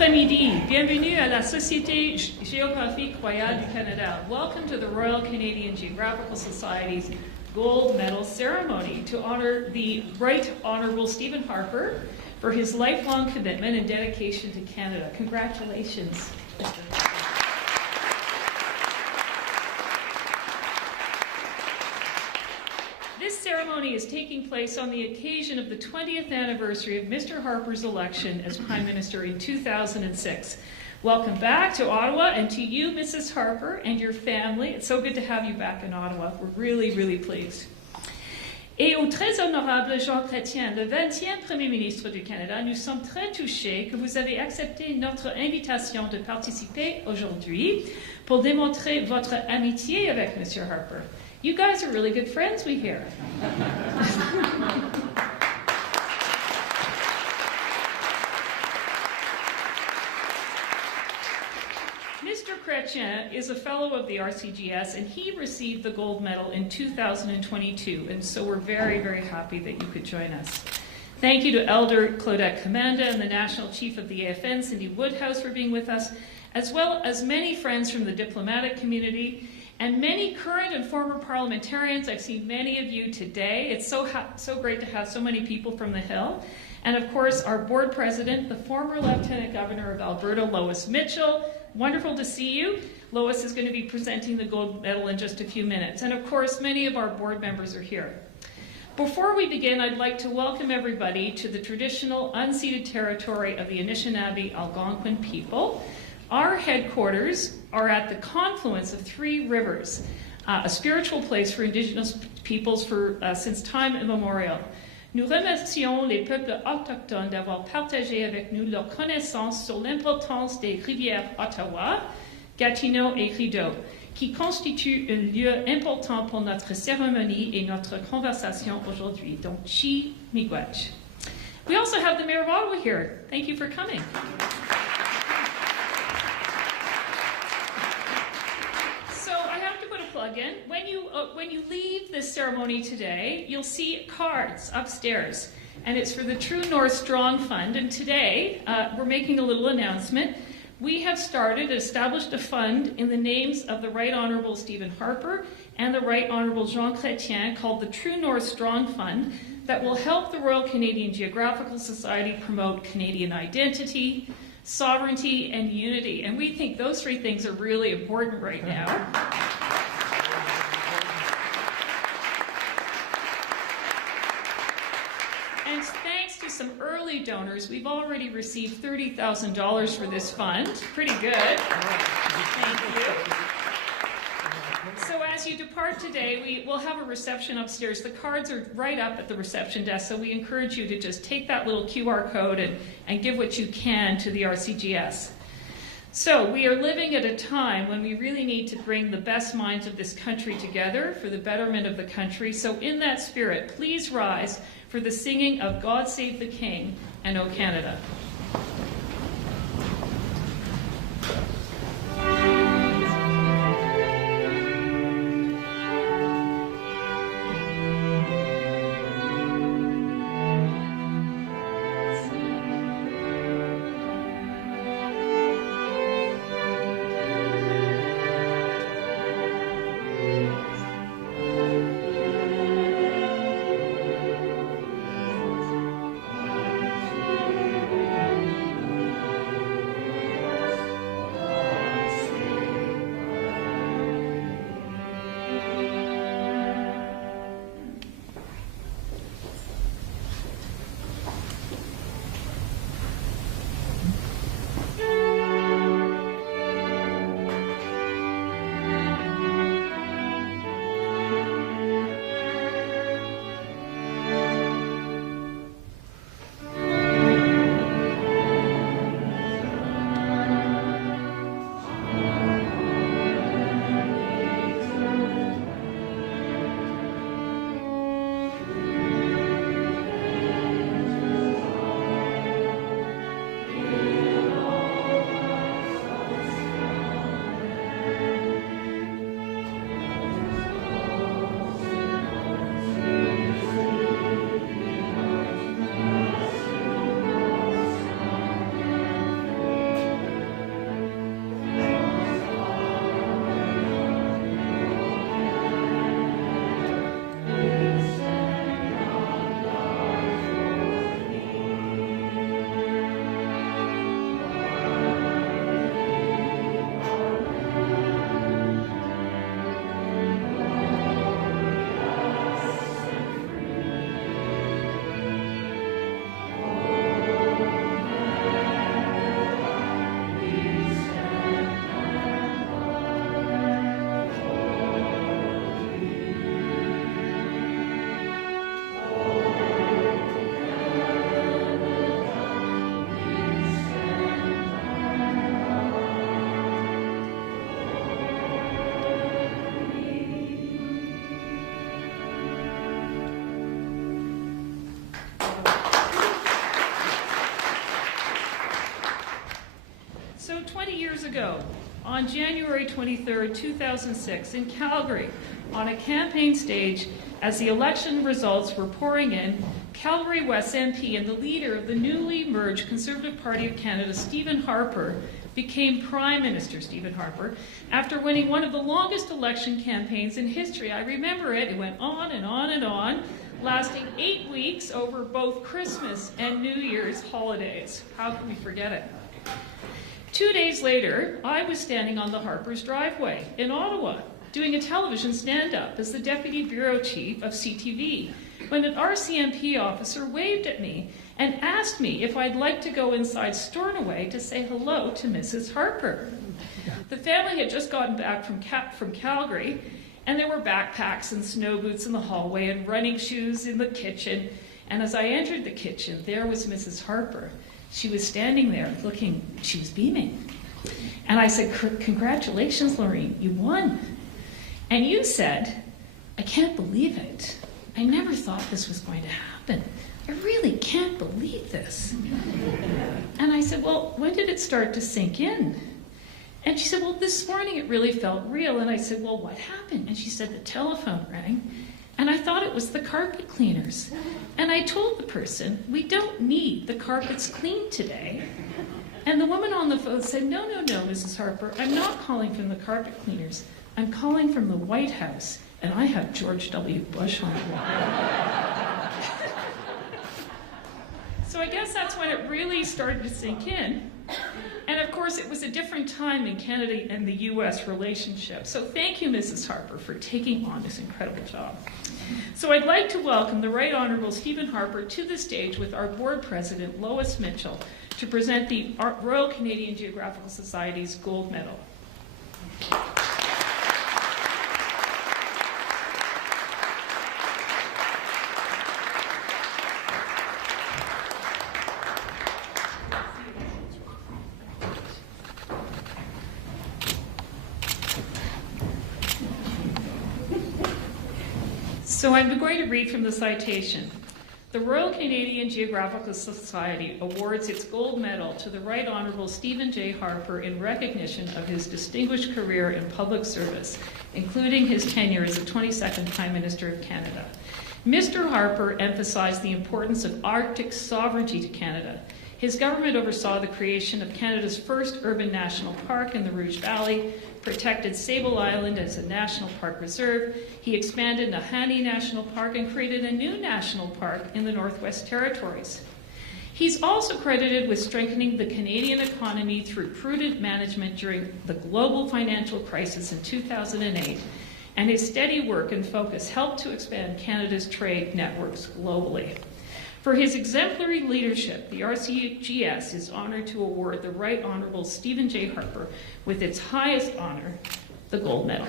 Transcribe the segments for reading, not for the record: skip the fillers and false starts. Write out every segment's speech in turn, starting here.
après-midi. Bienvenue à la Société géographique royale du Canada. Welcome to the Royal Canadian Geographical Society's Gold Medal Ceremony to honor the Right Honourable Stephen Harper for his lifelong commitment and dedication to Canada. Congratulations. This ceremony is taking place on the occasion of the 20th anniversary of Mr. Harper's election as Prime Minister in 2006. Welcome back to Ottawa, and to you, Mrs. Harper, and your family. It's so good to have you back in Ottawa. We're really, really pleased. Et au très honorable Jean Chrétien, le 20e Premier ministre du Canada, nous sommes très touchés que vous avez accepté notre invitation de participer aujourd'hui pour démontrer votre amitié avec Mr. Harper. You guys are really good friends, we hear. Mr. Chrétien is a fellow of the RCGS, and he received the gold medal in 2022, and so we're very, very happy that you could join us. Thank you to Elder Claudette Commanda and the National Chief of the AFN, Cindy Woodhouse, for being with us, as well as many friends from the diplomatic community, and many current and former parliamentarians. I've seen many of you today. It's so great to have so many people from the Hill. And of course, our board president, the former Lieutenant Governor of Alberta, Lois Mitchell. Wonderful to see you. Lois is going to be presenting the gold medal in just a few minutes. And of course, many of our board members are here. Before we begin, I'd like to welcome everybody to the traditional unceded territory of the Anishinaabe Algonquin people. Our headquarters are at the confluence of three rivers, a spiritual place for Indigenous peoples since time immemorial. Nous remercions les peuples autochtones d'avoir partagé avec nous leur connaissance sur l'importance des rivières Ottawa, Gatineau et Rideau, qui constituent un lieu important pour notre cérémonie et notre conversation aujourd'hui. Donc, chi miigwech. We also have the Mayor of Ottawa here. Thank you for coming. Again, when you leave this ceremony today, you'll see cards upstairs, and it's for the True North Strong Fund. And today, we're making a little announcement. We have established a fund in the names of the Right Honourable Stephen Harper and the Right Honourable Jean Chrétien called the True North Strong Fund that will help the Royal Canadian Geographical Society promote Canadian identity, sovereignty, and unity. And we think those three things are really important right now. And thanks to some early donors, we've already received $30,000 for this fund. Pretty good. Thank you. So as you depart today, we will have a reception upstairs. The cards are right up at the reception desk, so we encourage you to just take that little QR code and give what you can to the RCGS. So we are living at a time when we really need to bring the best minds of this country together for the betterment of the country. So in that spirit, please rise for the singing of God Save the King and O Canada. ago, on January 23, 2006, in Calgary, on a campaign stage, as the election results were pouring in, Calgary West MP and the leader of the newly merged Conservative Party of Canada, Stephen Harper, became Prime Minister Stephen Harper after winning one of the longest election campaigns in history. I remember it. It went on and on and on, lasting 8 weeks over both Christmas and New Year's holidays. How can we forget it? 2 days later, I was standing on the Harper's driveway in Ottawa, doing a television stand-up as the Deputy Bureau Chief of CTV, when an RCMP officer waved at me and asked me if I'd like to go inside Stornoway to say hello to Mrs. Harper. The family had just gotten back from Calgary, and there were backpacks and snow boots in the hallway and running shoes in the kitchen. And as I entered the kitchen, there was Mrs. Harper. She was standing there looking, she was beaming. And I said, "Congratulations, Lorraine, you won." And you said, "I can't believe it. I never thought this was going to happen. I really can't believe this." And I said, "Well, when did it start to sink in?" And she said, "Well, this morning it really felt real." And I said, "Well, what happened?" And she said, "The telephone rang, and I thought it was the carpet cleaners. And I told the person, we don't need the carpets cleaned today." And the woman on the phone said, no, Mrs. Harper, I'm not calling from the carpet cleaners. I'm calling from the White House, and I have George W. Bush on the wall." So I guess that's when it really started to sink in. And of course, it was a different time in Canada and the US relationship. So thank you, Mrs. Harper, for taking on this incredible job. So I'd like to welcome the Right Honourable Stephen Harper to the stage with our board president, Lois Mitchell, to present the Royal Canadian Geographical Society's Gold Medal. So I'm going to read from the citation. The Royal Canadian Geographical Society awards its gold medal to the Right Honourable Stephen J. Harper in recognition of his distinguished career in public service, including his tenure as the 22nd Prime Minister of Canada. Mr. Harper emphasized the importance of Arctic sovereignty to Canada. His government oversaw the creation of Canada's first urban national park in the Rouge Valley, protected Sable Island as a national park reserve. He expanded Nahanni National Park and created a new national park in the Northwest Territories. He's also credited with strengthening the Canadian economy through prudent management during the global financial crisis in 2008, and his steady work and focus helped to expand Canada's trade networks globally. For his exemplary leadership, the RCGS is honored to award the Right Honourable Stephen J. Harper with its highest honour, the Gold Medal.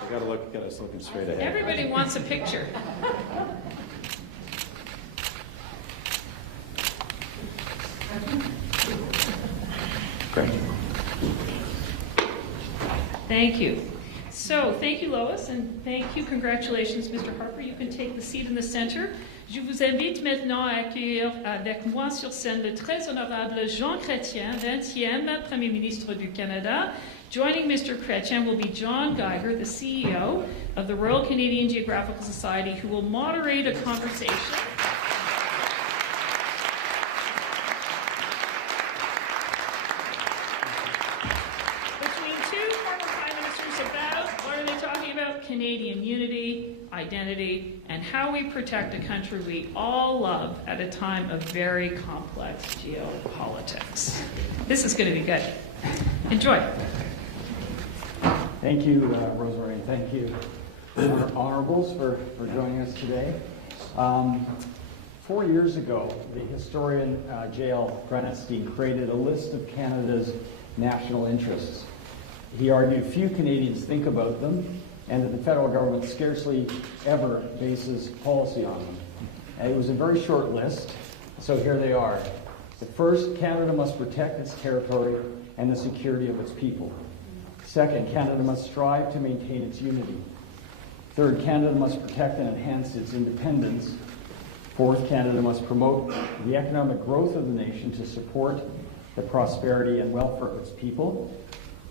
I gotta look, get us looking straight ahead. Everybody wants a picture. Great. Thank you. So, thank you, Lois, and thank you, congratulations, Mr. Harper. You can take the seat in the center. Je vous invite maintenant à accueillir avec moi sur scène le très honorable Jean Chrétien, 20e Premier Ministre du Canada. Joining Mr. Chrétien will be John Geiger, the CEO of the Royal Canadian Geographical Society, who will moderate a conversation Canadian unity, identity, and how we protect a country we all love at a time of very complex geopolitics. This is going to be good. Enjoy. Thank you, Rosemary. Thank you, honorables, for joining us today. 4 years ago, the historian J.L. Granatstein created a list of Canada's national interests. He argued few Canadians think about them, and that the federal government scarcely ever bases policy on them. And it was a very short list, so here they are. The first, Canada must protect its territory and the security of its people. Second, Canada must strive to maintain its unity. Third, Canada must protect and enhance its independence. Fourth, Canada must promote the economic growth of the nation to support the prosperity and welfare of its people.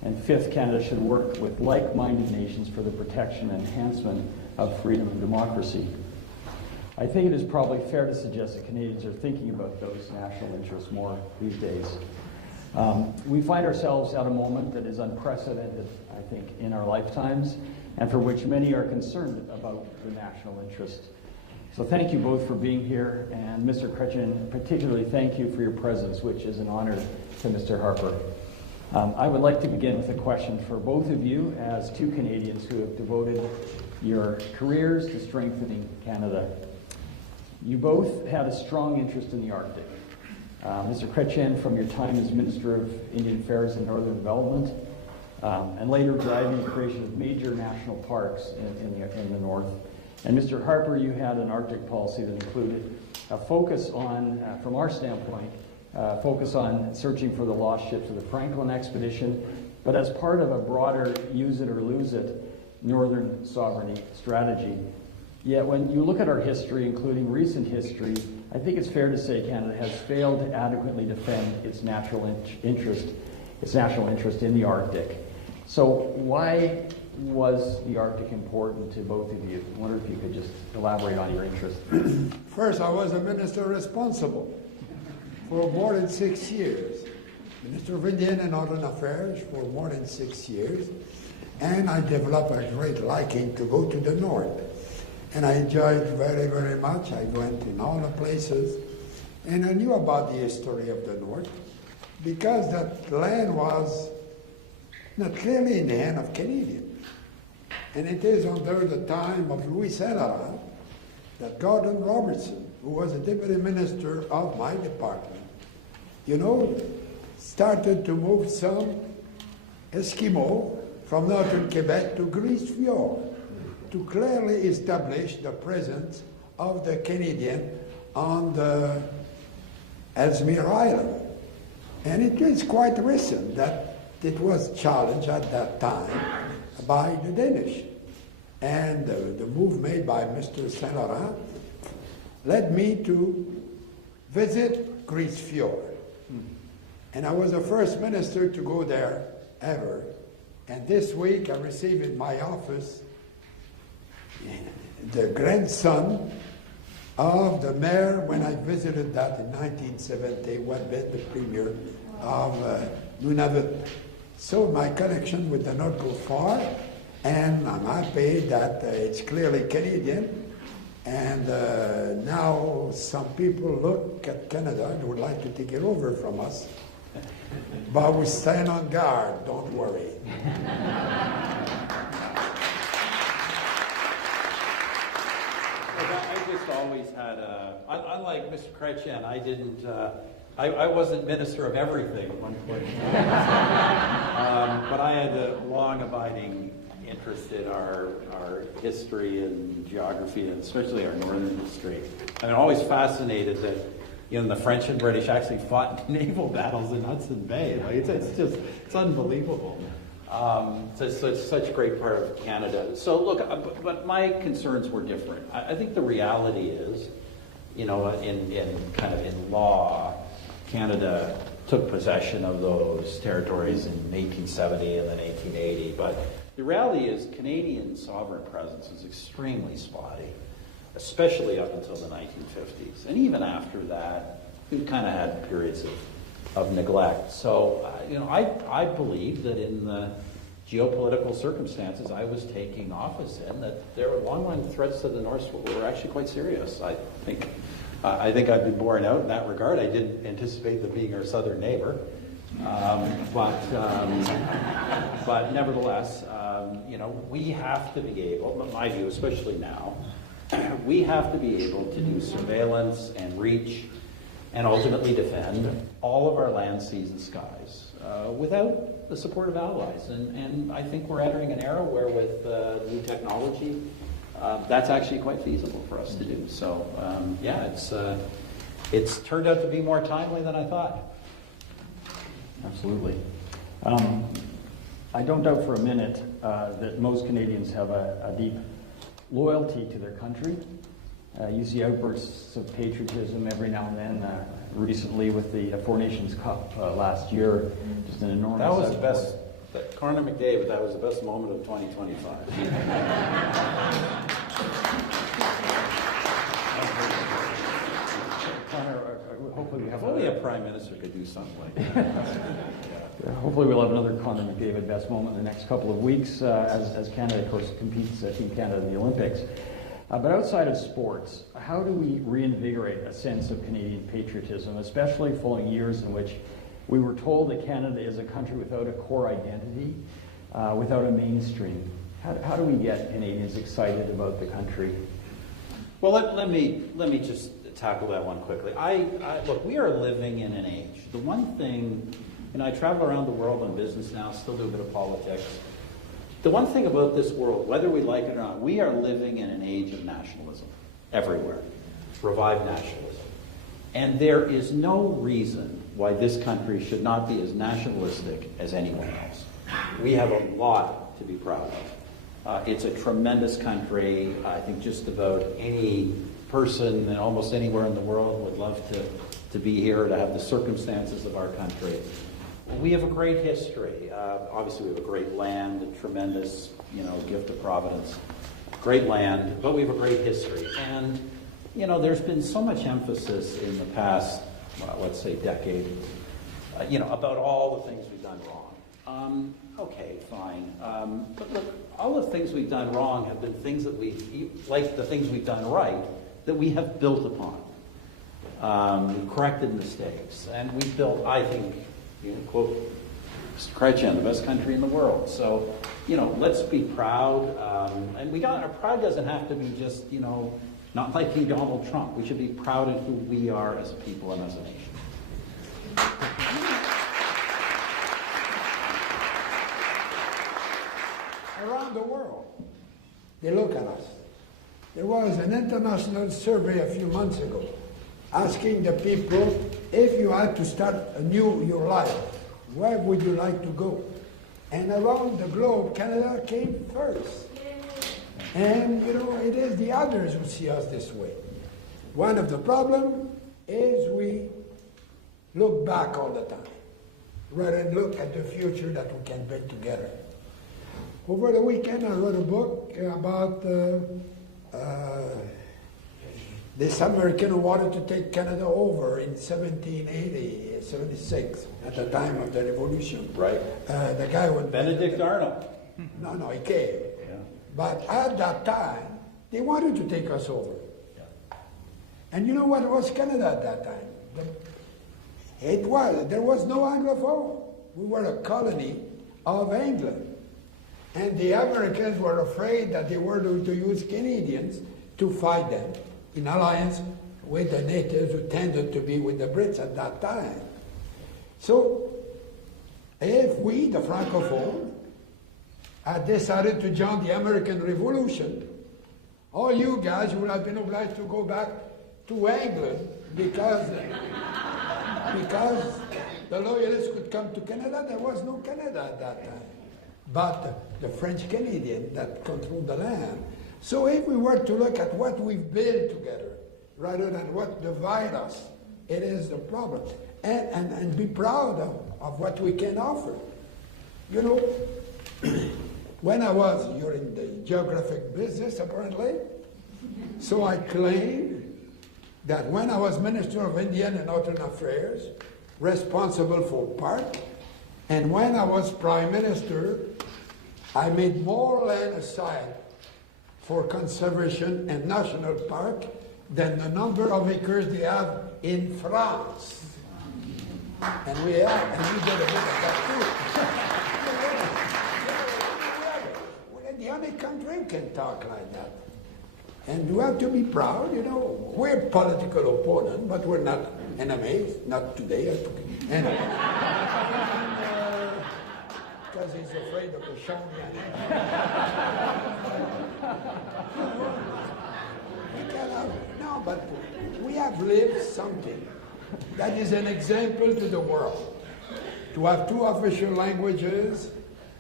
And fifth, Canada should work with like-minded nations for the protection and enhancement of freedom and democracy. I think it is probably fair to suggest that Canadians are thinking about those national interests more these days. We find ourselves at a moment that is unprecedented, I think, in our lifetimes, and for which many are concerned about the national interest. So thank you both for being here, and Mr. Chrétien, particularly thank you for your presence, which is an honor to Mr. Harper. I would like to begin with a question for both of you as two Canadians who have devoted your careers to strengthening Canada. You both had a strong interest in the Arctic. Mr. Chrétien, from your time as Minister of Indian Affairs and Northern Development, and later driving the creation of major national parks in the north. And Mr. Harper, you had an Arctic policy that included a focus on, from our standpoint, focus on searching for the lost ships of the Franklin expedition, but as part of a broader use it or lose it northern sovereignty strategy. Yet when you look at our history, including recent history, I think it's fair to say Canada has failed to adequately defend its national interest in the Arctic. So why was the Arctic important to both of you? I wonder if you could just elaborate on your interest. First, I was a minister responsible for more than 6 years. Minister of Indian and Northern Affairs for more than 6 years. And I developed a great liking to go to the north. And I enjoyed very, very much. I went in all the places. And I knew about the history of the north because that land was not clearly in the hand of Canadians. And it is under the time of Louis Saint Laurent that Gordon Robertson, who was a deputy minister of my department, started to move some Eskimo from northern Quebec to Grise Fjord to clearly establish the presence of the Canadian on the Ellesmere Island. And it is quite recent that it was challenged at that time by the Danish. And the move made by Mr. Saint Laurent led me to visit Grise Fjord. And I was the first minister to go there ever. And this week I received in my office the grandson of the mayor when I visited that in 1970, what been the premier of Nunavut. So my connection with the North goes far, and I'm happy that it's clearly Canadian. And now some people look at Canada and would like to take it over from us. But we stand on guard, don't worry. I just always had unlike Mr. Chrétien, I wasn't minister of everything at one point. But I had a long abiding interest in our history and geography, and especially our northern history. I'm always fascinated that the French and British actually fought naval battles in Hudson Bay. It's unbelievable. It's such a great part of Canada. So look, but my concerns were different. I think the reality is, in law, Canada took possession of those territories in 1870 and then 1880. But the reality is Canadian sovereign presence is extremely spotty, especially up until the 1950s. And even after that, we've kind of had periods of neglect. So, I believe that in the geopolitical circumstances I was taking office in, that there were long-line threats to the north were actually quite serious. I think I've been borne out in that regard. I didn't anticipate them being our southern neighbor. But nevertheless, we have to be able, in my view, especially now, we have to be able to do surveillance and reach and ultimately defend all of our land, seas, and skies without the support of allies. And I think we're entering an era where with new technology, that's actually quite feasible for us to do. So, it's turned out to be more timely than I thought. Absolutely. I don't doubt for a minute that most Canadians have a deep loyalty to their country. You see outbursts of patriotism every now and then. Recently with the Four Nations Cup last year, just an enormous That was the outpour. best, Connor McDavid, that was the best moment of 2025. Connor, hopefully we have If only a prime minister could do something like that. hopefully we'll have another Connor McDavid best moment in the next couple of weeks as Canada, of course, competes, Team Canada in the Olympics. But outside of sports, how do we reinvigorate a sense of Canadian patriotism, especially following years in which we were told that Canada is a country without a core identity, without a mainstream? How do we get Canadians excited about the country? Well, let me just tackle that one quickly. Look, we are living in an age. The one thing, I travel around the world on business now, still do a bit of politics. The one thing about this world, whether we like it or not, we are living in an age of nationalism everywhere. Revived nationalism. And there is no reason why this country should not be as nationalistic as anyone else. We have a lot to be proud of. It's a tremendous country. I think just about any person almost anywhere in the world would love to be here, to have the circumstances of our country. We have a great history. Obviously, we have a great land, a tremendous, gift of Providence. Great land, but we have a great history. And, there's been so much emphasis in the past, let's say, decade, about all the things we've done wrong. Okay, fine. But look, all the things we've done wrong have been things that like the things we've done right, that we have built upon. We've corrected mistakes. And we've built, I think, quote, Mr. Chrétien, the best country in the world. So, let's be proud. And our pride doesn't have to be just, not liking Donald Trump. We should be proud of who we are as a people and as a nation. Around the world, they look at us. There was an international survey a few months ago asking the people, if you had to start your life, where would you like to go? And around the globe, Canada came first. And, it is the others who see us this way. One of the problems is we look back all the time, rather than look at the future that we can build together. Over the weekend, I wrote a book about this American who wanted to take Canada over in 1780, 76, at the time of the Revolution. Right. The guy was Benedict Arnold. No, he came. Yeah. But at that time, they wanted to take us over. Yeah. And you know what was Canada at that time? There was no Anglophone. We were a colony of England. And the Americans were afraid that they were going to use Canadians to fight them in alliance with the natives who tended to be with the Brits at that time. So, if we, the Francophone, had decided to join the American Revolution, all you guys would have been obliged to go back to England because the loyalists could come to Canada. There was no Canada at that time, but the French Canadian that controlled the land. So if we were to look at what we've built together, rather than what divides us, it is the problem. And be proud of what we can offer. When I was, you're in the geographic business apparently, so I claimed that when I was Minister of Indian and Northern Affairs, responsible for park, and when I was Prime Minister, I made more land aside for conservation and national park than the number of acres they have in France. And we did a bit of that too. We're the only country who can talk like that. And we have to be proud, We're political opponents, but we're not enemies, not today. Because he's afraid of the showman. No, but we have lived something that is an example to the world. to have two official languages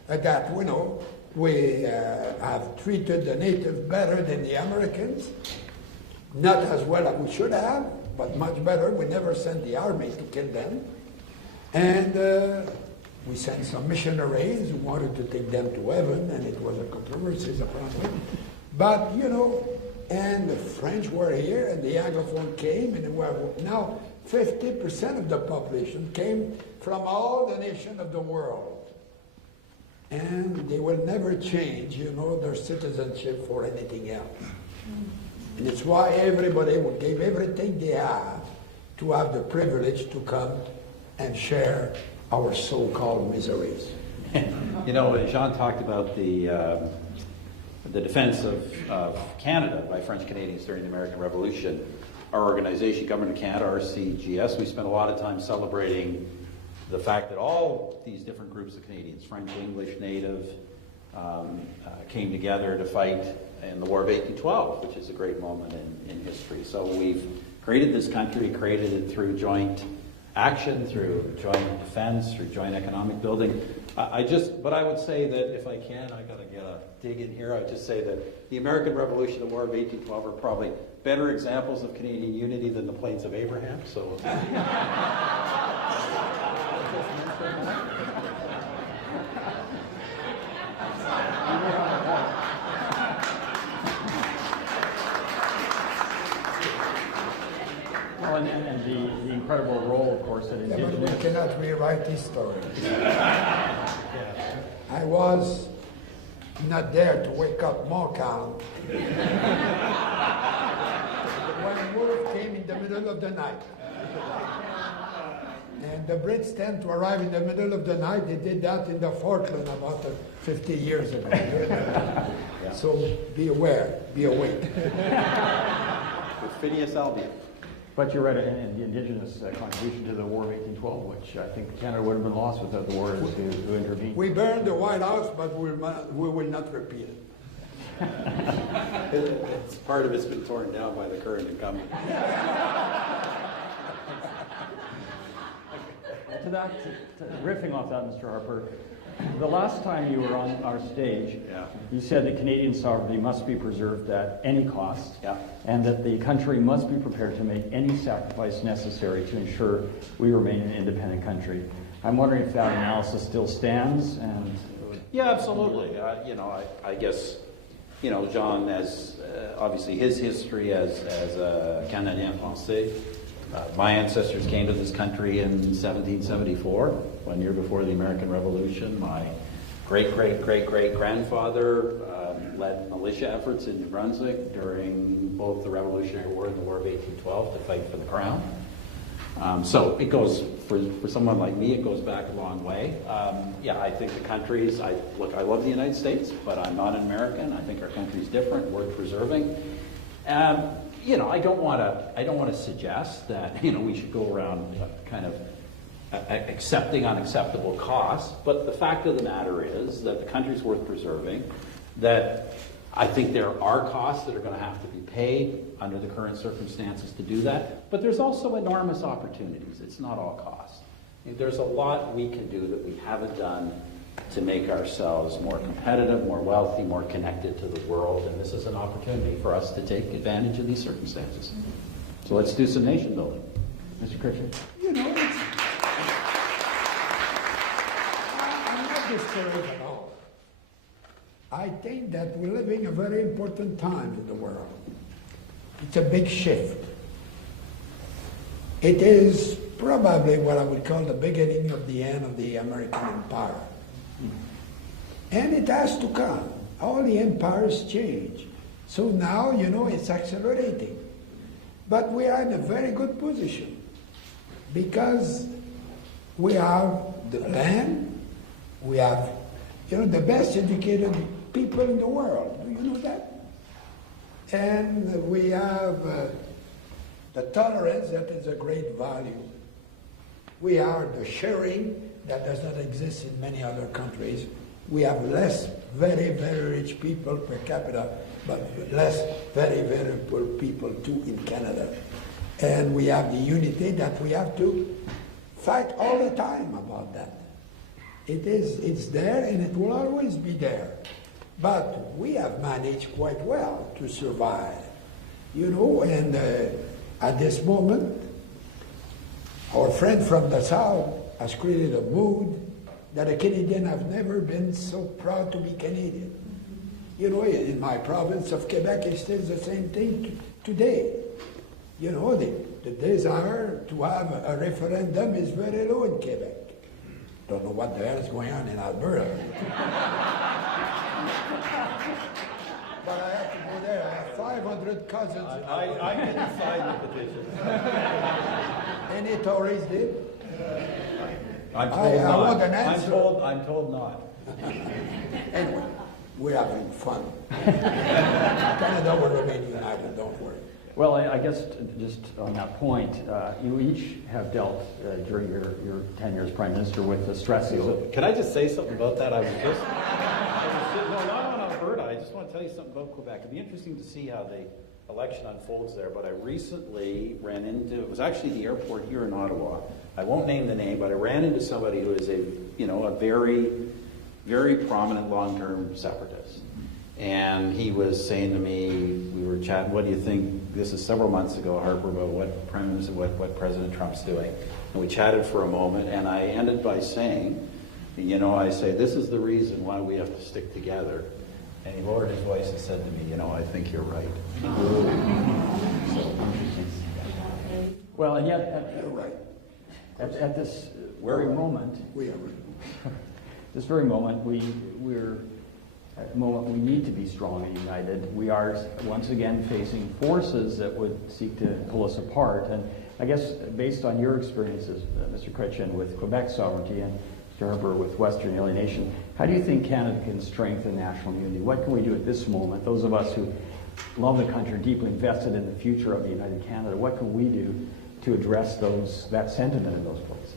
that, you know, we have treated the native better than the Americans. Not as well as we should have, but much better. We never sent the army to kill them. And we sent some missionaries who wanted to take them to heaven, and it was a controversy apparently. But, you know, and the French were here, and the Anglophone came, and now 50% of the population came from all the nations of the world. And they will never change, you know, their citizenship for anything else. And it's why everybody would give everything they have to have the privilege to come and share our so-called miseries. You know, Jean talked about the defense of Canada by French Canadians during the American Revolution. Our organization, Government of Canada, RCGS, we spent a lot of time celebrating the fact that all these different groups of Canadians, French, English, Native, came together to fight in the War of 1812, which is a great moment in history. So we've created this country, created it through joint action, through joint defense, through joint economic building. But I would say that if I can, I got to get a dig in here. I would just say that the American Revolution and the War of 1812 are probably better examples of Canadian unity than the Plains of Abraham. So. Well, and the incredible role, of course, that Yeah, but Indigenous... we cannot rewrite history. I was not there to wake up Montcalm when Wolfe came in the middle of the night. And the Brits tend to arrive in the middle of the night. They did that in the Falkland about 50 years ago. Yeah. So be aware, be awake. With Phineas Albion. But you're right, and the Indigenous contribution to the War of 1812, which I think Canada would have been lost without the war who intervened. We burned the White House, but we will not repeat it. It's part of it's been torn down by the current incumbent. Riffing off that, Mr. Harper, the last time you were on our stage, you said that Canadian sovereignty must be preserved at any cost, and that the country must be prepared to make any sacrifice necessary to ensure we remain an independent country. I'm wondering if that analysis still stands. And yeah, absolutely. I guess, Jean, as obviously his history as a Canadien Français. My ancestors came to this country in 1774, 1 year before the American Revolution. My great-great-great-great-grandfather led militia efforts in New Brunswick during both the Revolutionary War and the War of 1812 to fight for the crown. So it goes, for someone like me, it goes back a long way. I think the countries, I love the United States, but I'm not an American. I think our country's different, worth preserving. I don't want to suggest that we should go around kind of accepting unacceptable costs. But the fact of the matter is that the country's worth preserving. That I think there are costs that are going to have to be paid under the current circumstances to do that. But there's also enormous opportunities. It's not all cost. There's a lot we can do that we haven't done to make ourselves more competitive, more wealthy, more connected to the world. And this is an opportunity for us to take advantage of these circumstances. So let's do some nation building. Mr. Chrétien? I'm not discouraged at all. I think that we're living a very important time in the world. It's a big shift. It is probably what I would call the beginning of the end of the American empire. And it has to come. All the empires change. So now, it's accelerating. But we are in a very good position because we have the land, we have, the best educated people in the world. Do you know that? And we have the tolerance that is a great value. We have the sharing that does not exist in many other countries. We have less very, very rich people per capita, but less very, very poor people too in Canada. And we have the unity that we have to fight all the time about that. It's there and it will always be there. But we have managed quite well to survive, you know, and at this moment, our friend from the South has created a mood that a Canadian have never been so proud to be Canadian. You know, in my province of Quebec, it's still the same thing today. You know, the desire to have a referendum is very low in Quebec. Don't know what the hell is going on in Alberta. But I have to go there. I have 500 cousins. I didn't sign the petition. Any Tories did? I'm told I not. want an answer. I'm told not. Anyway, we're having fun. Canada will remain united, don't worry. Well, I guess just on that point, you each have dealt during your tenure as Prime Minister with the stresses of... Can I just say something about that? I was no, not on Alberta. I just want to tell you something about Quebec. It'd be interesting to see how the election unfolds there, but I recently ran into, it was actually the airport here in Ottawa. I won't name the name, but I ran into somebody who is a very, very prominent long-term separatist. And he was saying to me, we were chatting, what do you think, this is several months ago, Harper, about what Prime Minister, what President Trump's doing. And we chatted for a moment, and I ended by saying, I say, this is the reason why we have to stick together. And he lowered his voice and said to me, I think you're right. Well, and yet, You're right. at this very moment, We are right. this very moment, we're at the moment we need to be strong and united. We are once again facing forces that would seek to pull us apart. And I guess based on your experiences, Mr. Chrétien, with Quebec sovereignty and Mr. Harper with Western alienation, how do you think Canada can strengthen national unity? What can we do at this moment? Those of us who love the country, are deeply invested in the future of the United Canada, what can we do to address that sentiment in those places?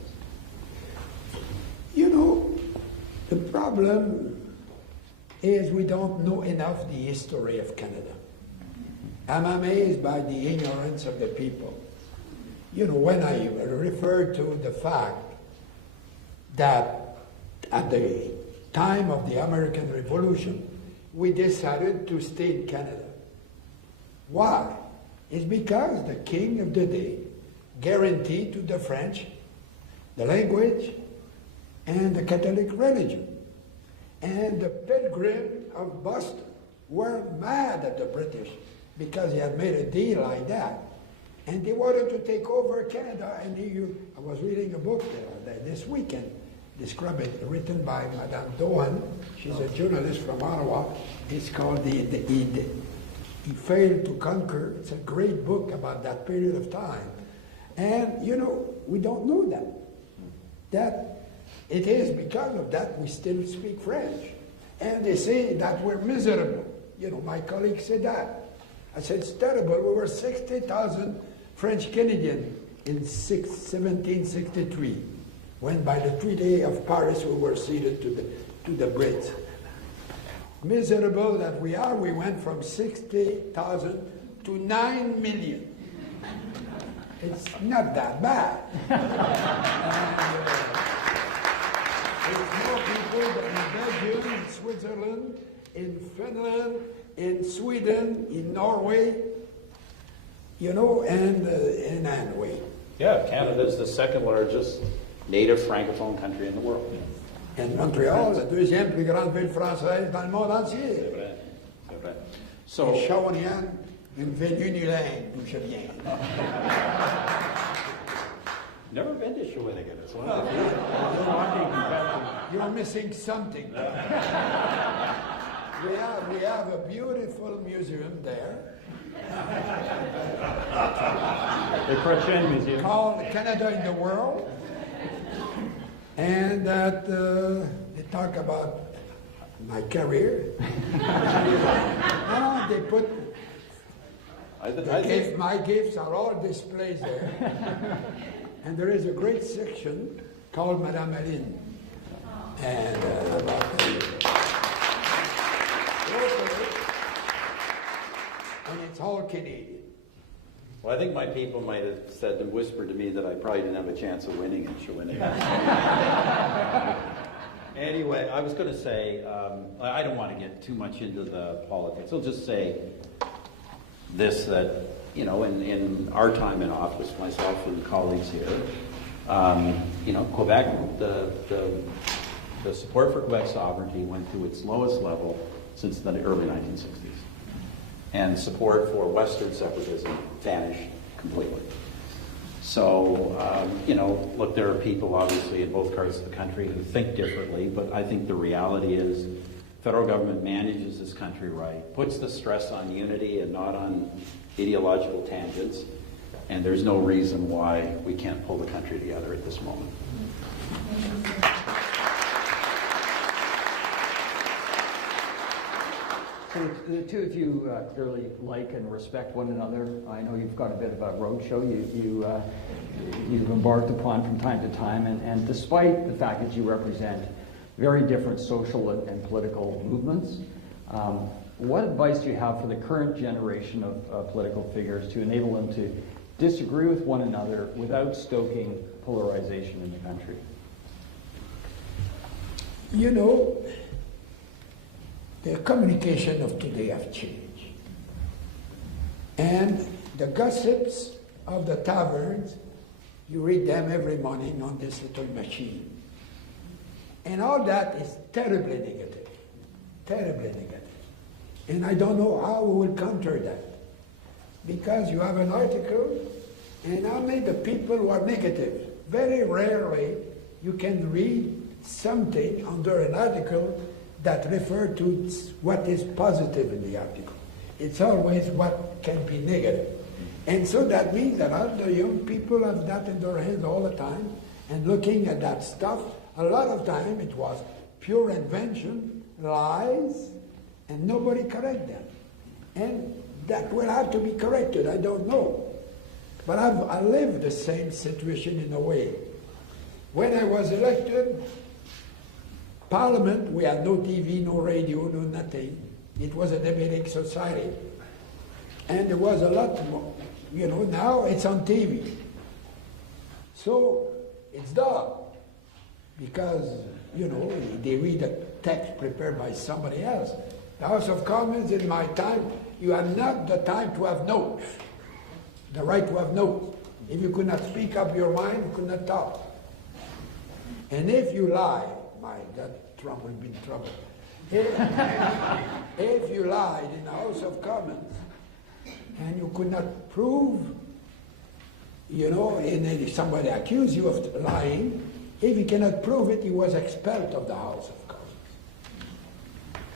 The problem is we don't know enough the history of Canada. I'm amazed by the ignorance of the people. When I refer to the fact that at the time of the American Revolution, we decided to stay in Canada. Why? It's because the king of the day guaranteed to the French the language and the Catholic religion. And the Pilgrims of Boston were mad at the British because he had made a deal like that. And they wanted to take over Canada. And I was reading a book this weekend, written by Madame Dohan. She's a journalist from Ottawa. It's called He Failed to Conquer. It's a great book about that period of time. And, we don't know that. That it is because of that we still speak French. And they say that we're miserable. My colleague said that. I said, it's terrible. We were 60,000 French Canadians in 1763, when by the Treaty of Paris we were ceded to the Brits. Miserable that we are, we went from 60,000 to 9 million. It's not that bad. There's more people than in Belgium, in Switzerland, in Finland, in Sweden, in Norway, and anyway. Yeah, Canada is the second largest native francophone country in the world. And Montréal, la deuxième plus grande ville française dans le monde entier. C'est vrai, c'est vrai. So, Shawinigan, une ville unilingue, d'où je viens. Never been to Shawinigan. It's one of the You're missing something. We have a beautiful museum there. The Chrétien Museum. Called Canada in the World. And that they talk about my career. They put my gifts are all displayed there. And there is a great section called Madame Aline. And and it's all Canadian. Well, I think my people might have said and whispered to me that I probably didn't have a chance of winning in Shawinigan. Anyway, I was going to say, I don't want to get too much into the politics. I'll just say this, that, you know, in our time in office, myself and colleagues here, you know, Quebec, the support for Quebec sovereignty went to its lowest level since the early 1960s. And support for Western separatism vanished completely. So, you know, look, there are people obviously in both parts of the country who think differently, but I think the reality is federal government manages this country right, puts the stress on unity and not on ideological tangents, and there's no reason why we can't pull the country together at this moment. So the two of you clearly like and respect one another. I know you've got a bit of a roadshow you've embarked upon from time to time, and despite the fact that you represent very different social and political movements, what advice do you have for the current generation of political figures to enable them to disagree with one another without stoking polarization in the country? You know, the communication of today have changed. And the gossips of the taverns, you read them every morning on this little machine. And all that is terribly negative, terribly negative. And I don't know how we will counter that. Because you have an article, and only the people who are negative. Very rarely you can read something under an article that refer to what is positive in the article. It's always what can be negative. And so that means that all the young people have that in their hands all the time, and looking at that stuff, a lot of time it was pure invention, lies, and nobody correct them. And that will have to be corrected, I don't know. But I lived the same situation in a way. When I was elected, Parliament, we had no TV, no radio, no nothing. It was a debating society. And there was a lot more. You know, now it's on TV. So it's dull. Because, you know, they read a text prepared by somebody else. The House of Commons, in my time, you had not the time to have notes. The right to have notes. If you could not speak up your mind, you could not talk. And if you lie, my God, Trump will be in trouble. If you lied in the House of Commons and you could not prove, you know, and if somebody accused you of lying, if you cannot prove it, he was expelled of the House of Commons.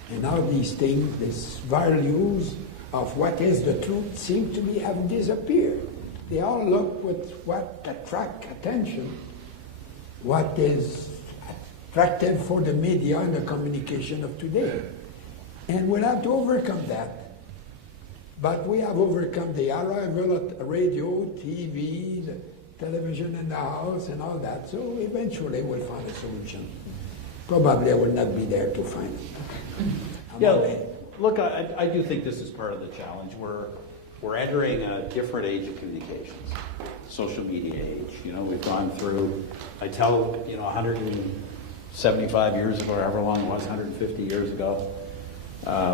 And now these things, these values of what is the truth seem to be have disappeared. They all look with what attract attention, what is attractive for the media and the communication of today. And we'll have to overcome that. But we have overcome the arrival of radio, TV, the television in the house and all that. So eventually we'll find a solution. Probably I will not be there to find it. Yeah, look, I do think this is part of the challenge. We're entering a different age of communications, social media age. You know, we've gone through, I tell, you know, 175 years ago, or however long it was, 150 years ago,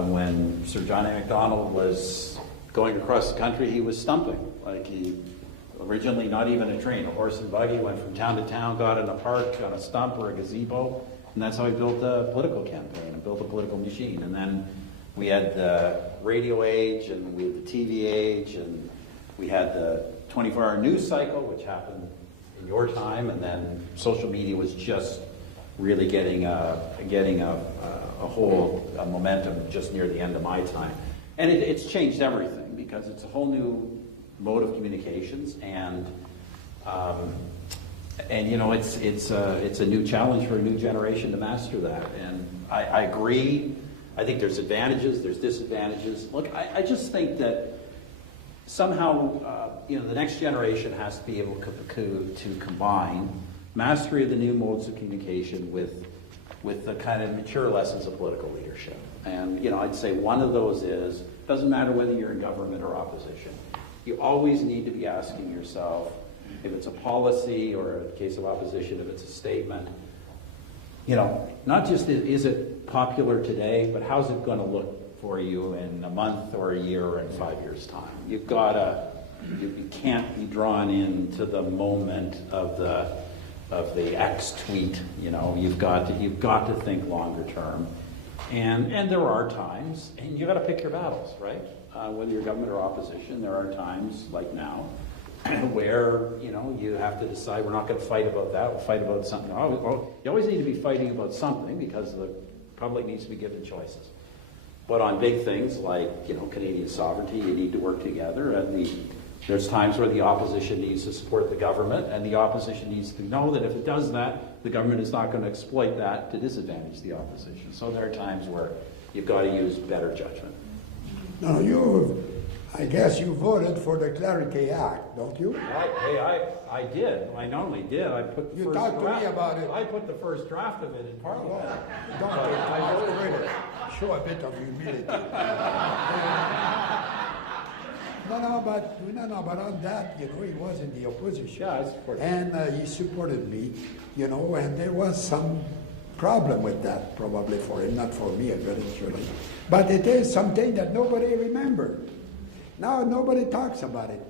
when Sir John A. Macdonald was going across the country, he was stumping. Like, he originally not even a train, a horse and buggy, went from town to town, got in a park, got a stump or a gazebo, and that's how he built a political campaign and built a political machine. And then we had the radio age, and we had the TV age, and we had the 24-hour news cycle, which happened in your time, and then social media was just really getting a whole momentum just near the end of my time. And it's changed everything, because it's a whole new mode of communications, and you know, it's a new challenge for a new generation to master that. And I agree. I think there's advantages, there's disadvantages. Look, I just think that somehow, you know, the next generation has to be able to combine mastery of the new modes of communication with the kind of mature lessons of political leadership. And, you know, I'd say one of those is, doesn't matter whether you're in government or opposition, you always need to be asking yourself, if it's a policy, or in the case of opposition, if it's a statement, not just is it popular today, but how's it going to look for you in a month or a year or in 5 years' time? You can't be drawn into the moment of the X tweet. You've got to think longer term, and there are times, and you got to pick your battles, right? Whether you're government or opposition, there are times like now where you have to decide we're not going to fight about that. We'll fight about something. You always need to be fighting about something because the public needs to be given choices. But on big things like Canadian sovereignty, you need to work together. And there's times where the opposition needs to support the government, and the opposition needs to know that if it does that, the government is not going to exploit that to disadvantage the opposition. So there are times where you've got to use better judgment. No, I guess you voted for the Clarity Act, don't you? I did. I not only did, I put the You first talked to draft. me about it. I put the first draft of it in Parliament. I voted for it. Show a bit of humility. But on that, he was in the opposition. Yeah, I supported And he supported me, and there was some problem with that, probably for him, not for me eventually. But it is something that nobody remembered. Now nobody talks about it.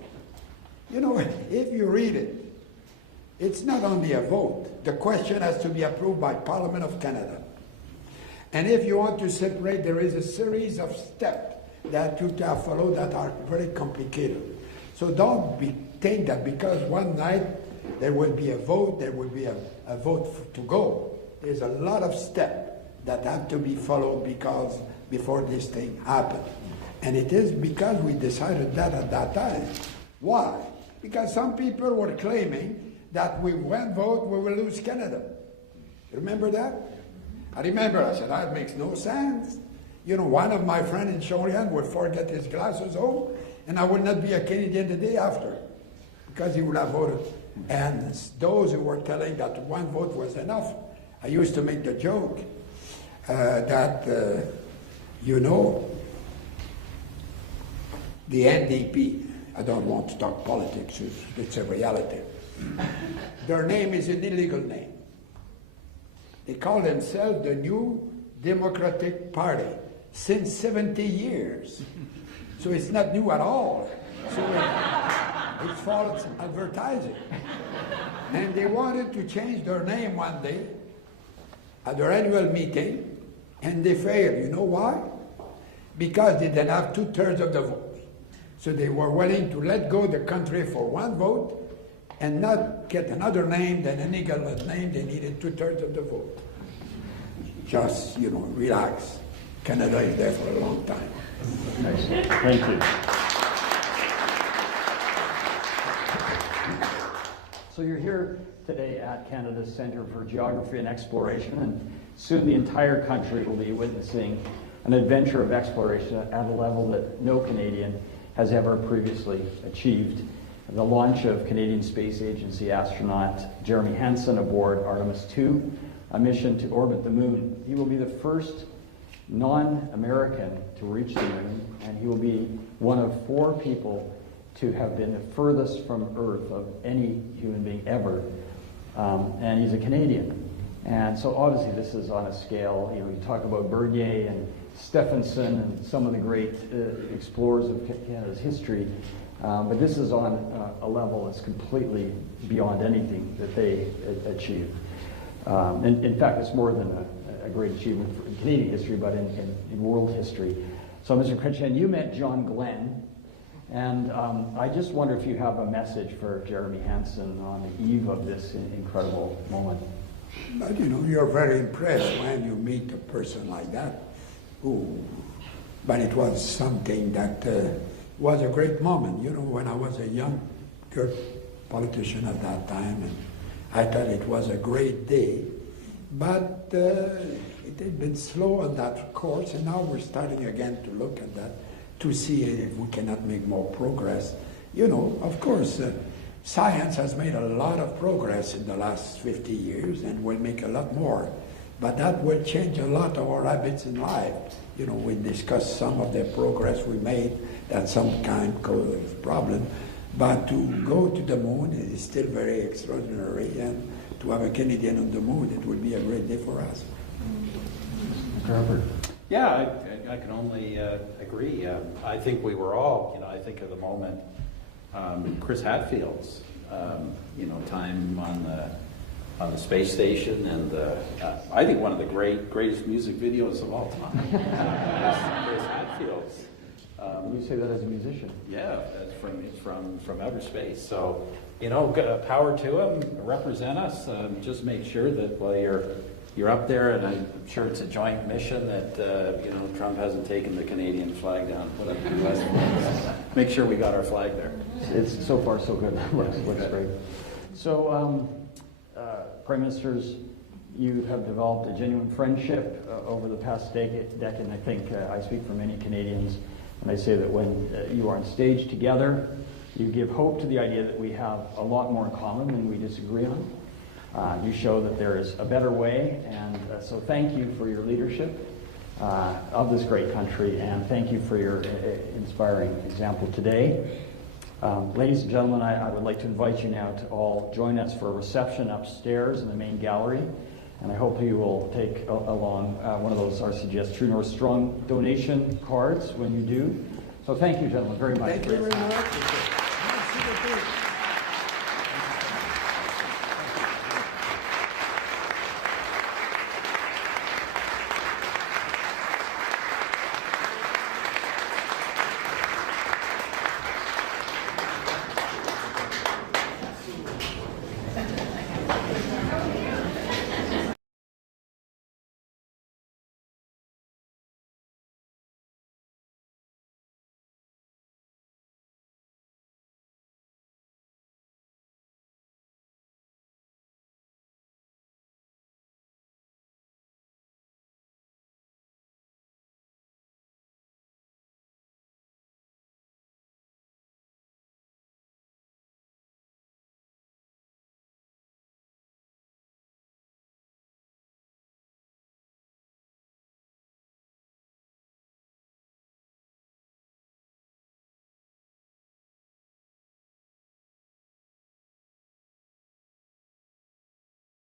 If you read it, it's not only a vote. The question has to be approved by Parliament of Canada. And if you want to separate, there is a series of steps that you have followed that are very complicated. So don't think that because one night there will be a vote, there will be a vote to go. There's a lot of steps that have to be followed before this thing happens. And it is because we decided that at that time. Why? Because some people were claiming that with one vote we will lose Canada. Remember that? I remember, I said, that makes no sense. One of my friends in Chorian would forget his glasses home, and I would not be a Canadian the day after, because he would have voted. And those who were telling that one vote was enough, I used to make the joke that, the NDP, I don't want to talk politics, it's a reality. Their name is an illegal name. They call themselves the New Democratic Party since 70 years. So it's not new at all. So it's false advertising. And they wanted to change their name one day at their annual meeting, and they failed. You know why? Because they didn't have 2/3 of the vote. So they were willing to let go the country for one vote and not get another name than an illegal name. They needed 2/3 of the vote. Just, relax. Canada is there for a long time. Nice. Thank you. So you're here today at Canada's Centre for Geography and Exploration, and soon the entire country will be witnessing an adventure of exploration at a level that no Canadian has ever previously achieved. The launch of Canadian Space Agency astronaut Jeremy Hansen aboard Artemis II, a mission to orbit the moon. He will be the first non-American to reach the moon, and he will be one of 4 people to have been the furthest from Earth of any human being ever, and he's a Canadian. And so obviously this is on a scale, you talk about Bernier and Stephenson and some of the great explorers of Canada's history, but this is on a level that's completely beyond anything that they achieved. And in fact, it's more than a great achievement in Canadian history, but in world history. So Mr. Chrétien, you met John Glenn, and I just wonder if you have a message for Jeremy Hansen on the eve of this incredible moment. But you're very impressed when you meet a person like that. But it was something that was a great moment. When I was a young politician at that time, and I thought it was a great day. But it had been slow on that course, and now we're starting again to look at that to see if we cannot make more progress. Of course, science has made a lot of progress in the last 50 years and will make a lot more. But that will change a lot of our habits in life. We discussed some of the progress we made that some kind of problem. But to go to the moon is still very extraordinary, and to have a Canadian on the moon, it would be a great day for us. Harper. Yeah, I can only agree. I think we were all, I think of the moment, Chris Hadfield's, time on the space station, and I think one of the greatest music videos of all time. Chris Hadfield's. You say that as a musician? Yeah, that's from outer space. So, power to him, represent us. Just make sure that while you're up there, and I'm sure it's a joint mission that Trump hasn't taken the Canadian flag down. Put up the US flag. Make sure we got our flag there. It's so far so good. looks great. So, Prime Ministers, you have developed a genuine friendship over the past decade. I think I speak for many Canadians when I say that when you are on stage together, you give hope to the idea that we have a lot more in common than we disagree on. You show that there is a better way, and so thank you for your leadership of this great country, and thank you for your inspiring example today. Ladies and gentlemen, I would like to invite you now to all join us for a reception upstairs in the main gallery, and I hope you will take along one of those RCGS True North Strong donation cards when you do. So thank you, gentlemen, very much. Thank you very much.